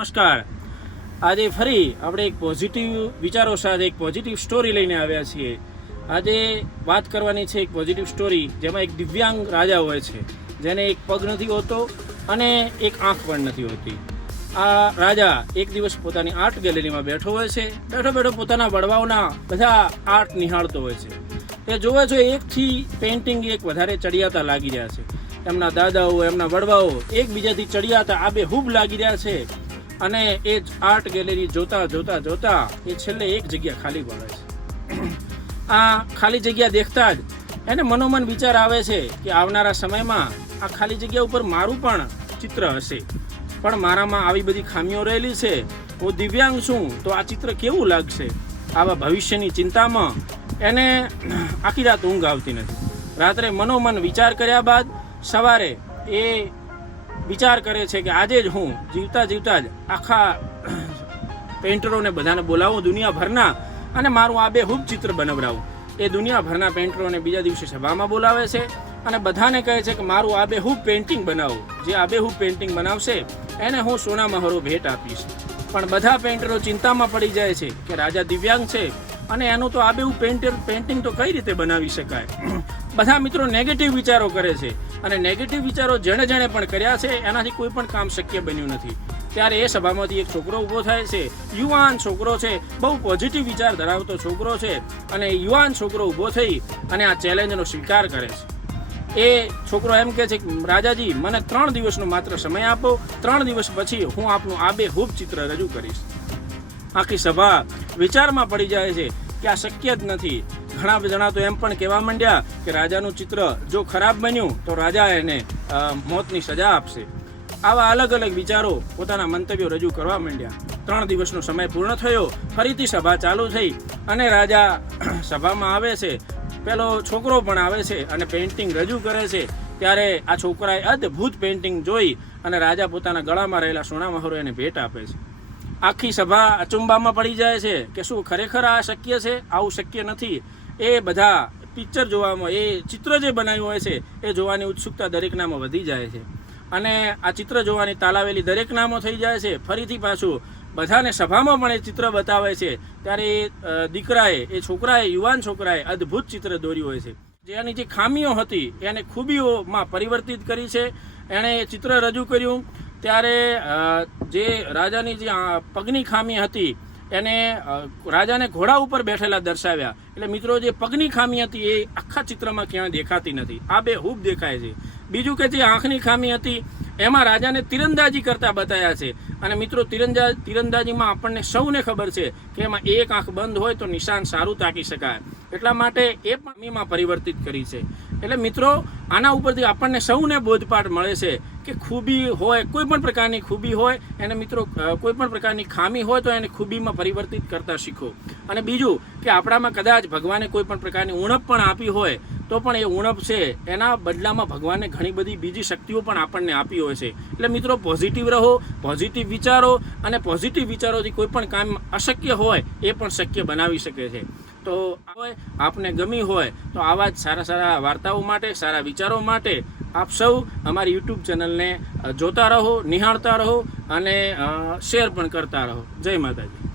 નમસ્કાર। આજે ફરી આપણે એક પોઝિટિવ વિચારો સાથે એક પોઝિટિવ સ્ટોરી લઈને આવ્યા છીએ। આજે વાત કરવાની છે એક પોઝિટિવ સ્ટોરી જેમાં એક દિવ્યાંગ રાજા હોય છે જેને એક પગ નથી હોતો અને એક આંખ પણ નથી હોતી। આ રાજા એક દિવસ પોતાની આર્ટ ગેલેરીમાં બેઠો હોય છે। બેઠો પોતાના વડવાઓના બધા આર્ટ નિહાળતો હોય છે। તે જોવે છે એકથી પેઇન્ટિંગ એક વધારે ચડિયાતા લાગી રહ્યા છે। એમના દાદાઓ એમના વડવાઓ એકબીજાથી ચડિયાતા આબેહૂબ લાગી રહ્યા છે અને એ જ આર્ટ ગેલેરી જોતા એ છેલ્લે એક જગ્યા ખાલી પડે છે। આ ખાલી જગ્યા દેખતા જ એને મનોમન વિચાર આવે છે કે આવનારા સમયમાં આ ખાલી જગ્યા ઉપર મારું પણ ચિત્ર હશે, પણ મારામાં આવી બધી ખામીઓ રહેલી છે। હું દિવ્યાંગ છું તો આ ચિત્ર કેવું લાગશે? આવા ભવિષ્યની ચિંતામાં એને આખી રાત ઊંઘ આવતી નથી। રાત્રે મનોમન વિચાર કર્યા બાદ સવારે એ વિચાર કરે છે કે આજે જ હું જીવતા જ આખા પેઇન્ટરોને બધાને બોલાવું દુનિયાભરના અને મારું આબેહૂબ ચિત્ર બનાવડાવું। એ દુનિયાભરના પેઇન્ટરોને બીજા દિવસે સભામાં બોલાવે છે અને બધાને કહે છે કે મારું આબેહૂબ પેઇન્ટિંગ બનાવો। જે આબેહૂબ પેઇન્ટિંગ બનાવશે એને હું સોના મહોરો ભેટ આપીશ। પણ બધા પેઇન્ટરો ચિંતામાં પડી જાય છે કે રાજા દિવ્યાંગ છે અને એનું તો આબેહૂબ પેઇન્ટિંગ તો કઈ રીતે બનાવી શકાય। બધા મિત્રો નેગેટિવ વિચારો કરે છે અને નેગેટિવ વિચારો જેણે પણ કર્યા છે એનાથી કોઈ પણ કામ શક્ય બન્યું નથી। ત્યારે એ સભામાંથી એક છોકરો ઊભો થાય છે, યુવાન છોકરો છે, બહુ પોઝિટિવ વિચાર ધરાવતો છોકરો છે અને યુવાન છોકરો ઊભો થઈ અને આ ચેલેન્જનો સ્વીકાર કરે છે। એ છોકરો એમ કહે છે કે રાજાજી મને 3 દિવસનો માત્ર સમય આપો, 3 દિવસ પછી હું આપનું આબેહૂબ ચિત્ર રજૂ કરીશ। આખી સભા વિચારમાં પડી જાય છે કે આ શક્ય જ નથી। ઘણા જણા તો એમ પણ કહેવા માંડ્યા કે રાજાનું ચિત્ર જો ખરાબ બન્યું તો રાજા એને મોતની સજા આપશે। આવા અલગ વિચારો પોતાના મંતવ્યો રજૂ કરવા માંડ્યા। 3 દિવસનો સમય પૂર્ણ થયો, ફરીથી સભા ચાલુ થઈ અને રાજા સભામાં આવે છે। પેલો છોકરો પણ આવે છે અને પેઇન્ટિંગ રજૂ કરે છે। ત્યારે આ છોકરાએ અદ્ભુત પેઇન્ટિંગ જોઈ અને રાજા પોતાના ગળામાં રહેલા સોના મહોરો એને ભેટ આપે છે। આખી સભા અચંબામાં પડી જાય છે કે શું ખરેખર આ શક્ય છે? આવું શક્ય નથી। એ બધા પિક્ચર જોવામાં, એ ચિત્ર જે બનાવ્યું હોય છે એ જોવાની ઉત્સુકતા દરેકનામાં વધી જાય છે અને આ ચિત્ર જોવાની તાલાવેલી દરેકનામાં થઈ જાય છે। ફરીથી પાછું બધાને સભામાં પણ એ ચિત્ર બતાવે છે। ત્યારે એ દીકરાએ, એ છોકરાએ, યુવાન છોકરાએ અદ્ભુત ચિત્ર દોર્યું હોય છે। જેની જે ખામીઓ હતી એને ખૂબીઓમાં પરિવર્તિત કરી છે। એણે એ ચિત્ર રજૂ કર્યું ત્યારે જે રાજાની જે પગની ખામી હતી એને રાજાને ઘોડા ઉપર બેઠેલા દર્શાવ્યા। એટલે મિત્રો જે પગની ખામી હતી એ આખા ચિત્રમાં ક્યાંય દેખાતી નથી, આબેહૂબ દેખાય છે। બીજું કે જે આંખની ખામી હતી એમાં રાજાને તીરંદાજી કરતા બતાવ્યા છે અને મિત્રો તીરંદાજીમાં આપણને સૌને ખબર છે કે એમાં એક આંખ બંધ હોય તો નિશાન સારું તાકી શકાય। એટલા માટે એ પણ પરિવર્તિત કરી છે। એટલે મિત્રો આના ઉપરથી આપણને સૌને બોધપાઠ મળે છે કે ખૂબી હોય, કોઈ પણ પ્રકારની ખૂબી હોય એને મિત્રો કોઈ પણ પ્રકારની ખામી હોય તો એને ખૂબીમાં પરિવર્તિત કરતા શીખો। અને બીજું કે આપણામાં કદાચ ભગવાને કોઈ પણ પ્રકારની ઉણપ પણ આપી હોય તો પણ એ ઉણપ છે એના બદલામાં ભગવાને ઘણી બધી બીજી શક્તિઓ પણ આપણને આપી હોય છે। એટલે મિત્રો પોઝિટિવ રહો, પોઝિટિવ વિચારો અને પોઝિટિવ વિચારોથી કોઈ પણ કામ અશક્ય હોય એ પણ શક્ય બનાવી શકે છે। તો આપને ગમી હોય તો આવા જ સારા વાર્તાઓ માટે, સારા વિચારો માટે આપ સૌ અમારી યુટ્યુબ ચેનલને જોતા રહો, નિહાળતા રહો અને શેર પણ કરતા રહો। જય માતાજી।